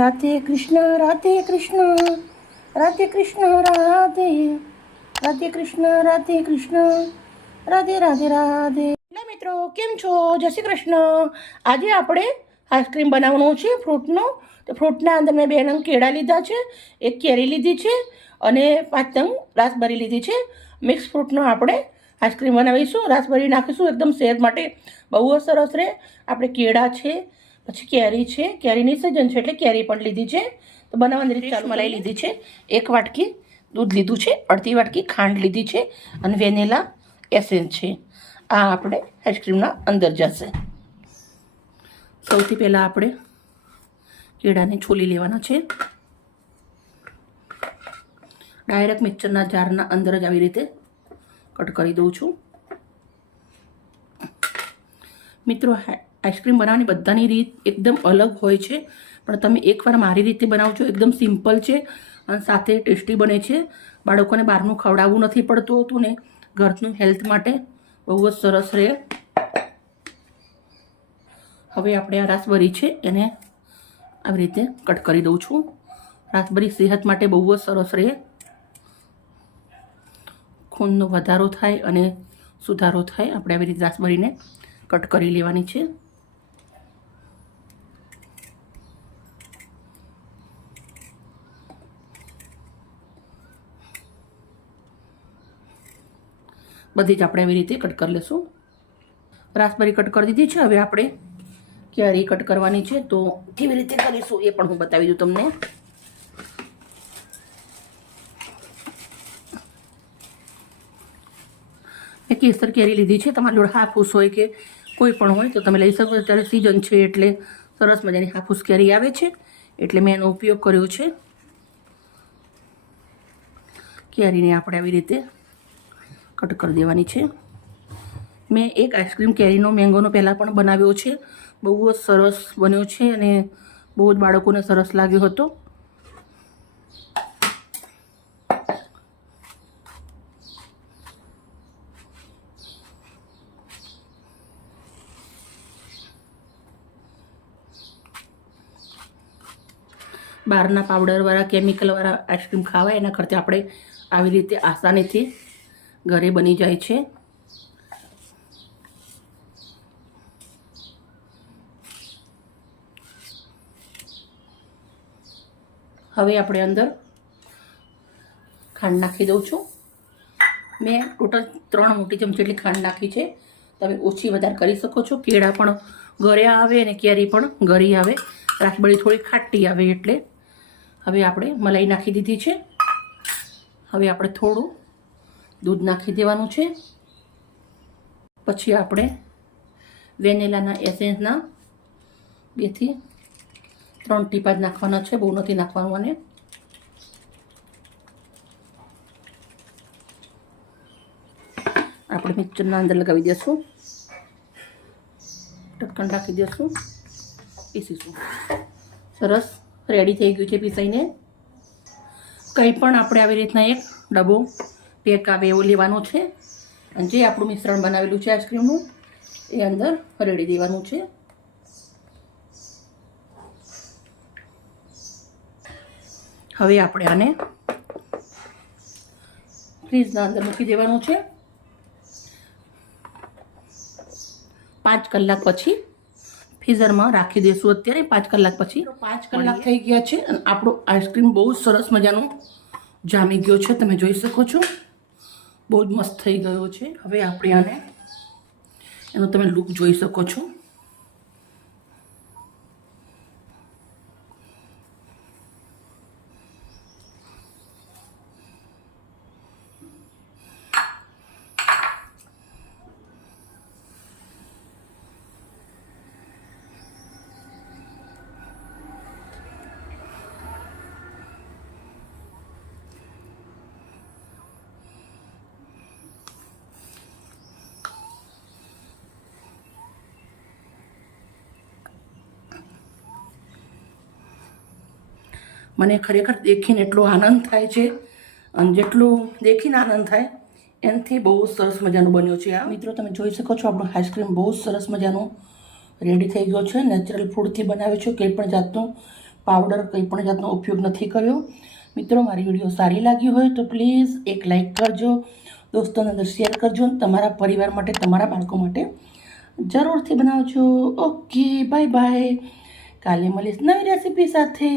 રાધે કૃષ્ણ રાધે કૃષ્ણ રાધે કૃષ્ણ રાધે રાધે કૃષ્ણ રાધે કૃષ્ણ રાધે રાધે રાધે. ના મિત્રો, કેમ છો? જય શ્રી કૃષ્ણ. આજે આપણે આઈસ્ક્રીમ બનાવવાનું છે ફ્રૂટનો. તો ફ્રૂટના અંદર મેં 2 નંગ કેળા લીધા છે, 1 કેરી લીધી છે અને 5 નંગ રાસબરી લીધી છે. મિક્સ ફ્રૂટનો આપણે આઈસ્ક્રીમ બનાવીશું. રાસબરી નાખીશું, એકદમ સેહત માટે બહુ જ સરસ રહે. આપણે કેળા છે, પછી કેરી છે, કેરીની સિઝન છે એટલે કેરી પણ લીધી છે. તો બનાવવાની રીતે ચાલુ. મલાઈ લીધી છે, 1 વાટકી દૂધ લીધું છે, અડધી વાટકી ખાંડ લીધી છે અને વેનીલા એસેન્સ છે. આ આપણે આઈસ્ક્રીમના અંદર જશે. સૌથી પહેલાં આપણે કેળાને છોલી લેવાના છે. ડાયરેક્ટ મિક્સરના જારના અંદર જ આવી રીતે કટ કરી દઉં છું. મિત્રો, આઈસ્ક્રીમ બનાવવાની બધાની રીત એકદમ અલગ હોય છે, પણ તમે એકવાર મારી રીતે બનાવજો. એકદમ સિમ્પલ છે અને સાથે ટેસ્ટી બને છે. બાળકોને બહારનું ખવડાવવું નથી પડતું હતું ને, ઘરનું હેલ્થ માટે બહુ જ સરસ રહે. હવે આપણે આ રાસબરી છે એને આવી રીતે કટ કરી દઉં છું. રાસબરી સેહત માટે બહુ જ સરસ રહે. ખૂનનો વધારો થાય અને સુધારો થાય. આપણે આવી રીતે રાસબરીને કટ કરી લેવાની છે. બધી જ આપણે આવી રીતે કટ કરી લઈશું. રાસબરી કટ કરી દીધી છે. હવે આપણે કેરી કટ કરવાની છે. તો કેવી રીતે કરીશું એ પણ હું બતાવી દઉં તમને. મેં કેસર કેરી લીધી છે. તમારી જોડે હાફૂસ હોય કે કોઈ પણ હોય તો તમે લઈ શકો. અત્યારે સિઝન છે એટલે સરસ મજાની હાફૂસ કેરી આવે છે એટલે મેં એનો ઉપયોગ કર્યો છે. કેરીને આપણે આવી રીતે કટ કરી દેવાની છે. મેં એક આઈસ્ક્રીમ કેરીનો મેંગોનો પહેલાં પણ બનાવ્યો છે. બહુ જ સરસ બન્યો છે અને બહુ જ બાળકોને સરસ લાગ્યો હતો. બહારના પાવડરવાળા કેમિકલવાળા આઈસ્ક્રીમ ખાવા એના કરતાં આપણે આવી રીતે આસાનીથી ઘરે બની જાય છે. હવે આપણે અંદર ખાંડ નાખી દઉં છું. મેં ટોટલ 3 મોટી ચમચી જેટલી ખાંડ નાખી છે. તમે ઓછી વધારે કરી શકો છો. કેળા પણ ઘરે આવે અને કેરી પણ ઘરે આવે. રાસબરી થોડી ખાટી આવે એટલે. હવે આપણે મલાઈ નાખી દીધી છે. હવે આપણે થોડું દૂધ નાખી દેવાનું છે. પછી આપણે વેનીલાના એસેન્સના 2 થી 3 ટીપા જ નાખવાના છે, બહુ નથી નાખવાનું. અને આપણે મિક્સરના અંદર લગાવી દઈશું. ઢક્કણ રાખી દઈશું. પીસીશું. સરસ રેડી થઈ ગયું છે પીસાઈને. કંઈ પણ આપણે આવી રીતના એક ડબ્બો પેક આવે એવો લેવાનો છે અને જે આપણું મિશ્રણ બનાવેલું છે આઈસ્ક્રીમનું એ અંદર રેડી દેવાનું છે. હવે આપણે આને ફ્રીજના અંદર મૂકી દેવાનું છે. 5 કલાક પછી ફ્રીઝરમાં રાખી દઈશું. અત્યારે 5 કલાક પછી 5 કલાક થઈ ગયા છે અને આપણો આઈસ્ક્રીમ બહુ સરસ મજાનો જામી ગયો છે. તમે જોઈ શકો છો, બહુ જ મસ્ત થઈ ગયો છે. હવે આપણે આને એનો તમે લુક જોઈ શકો છો. મને ખરેખર દેખીને એટલો આનંદ થાય છે અને જેટલું દેખીને આનંદ થાય એનાથી બહુ સરસ મજાનું બન્યું છે. આ મિત્રો તમે જોઈ શકો છો, આપણું આઈસ્ક્રીમ બહુ સરસ મજાનું રેડી થઈ ગયો છે. નેચરલ ફૂડથી બનાવ્યો છે. કંઈ પણ જાતનું પાવડર કંઈ પણ જાતનો ઉપયોગ નથી કર્યો. મિત્રો, મારી વિડીયો સારી લાગી હોય તો પ્લીઝ એક લાઈક કરજો, દોસ્તોને અંદર શેર કરજો, તમારા પરિવાર માટે, તમારા બાળકો માટે જરૂરથી બનાવજો. Okay, bye bye. કાલે મળીશ નવી રેસીપી સાથે.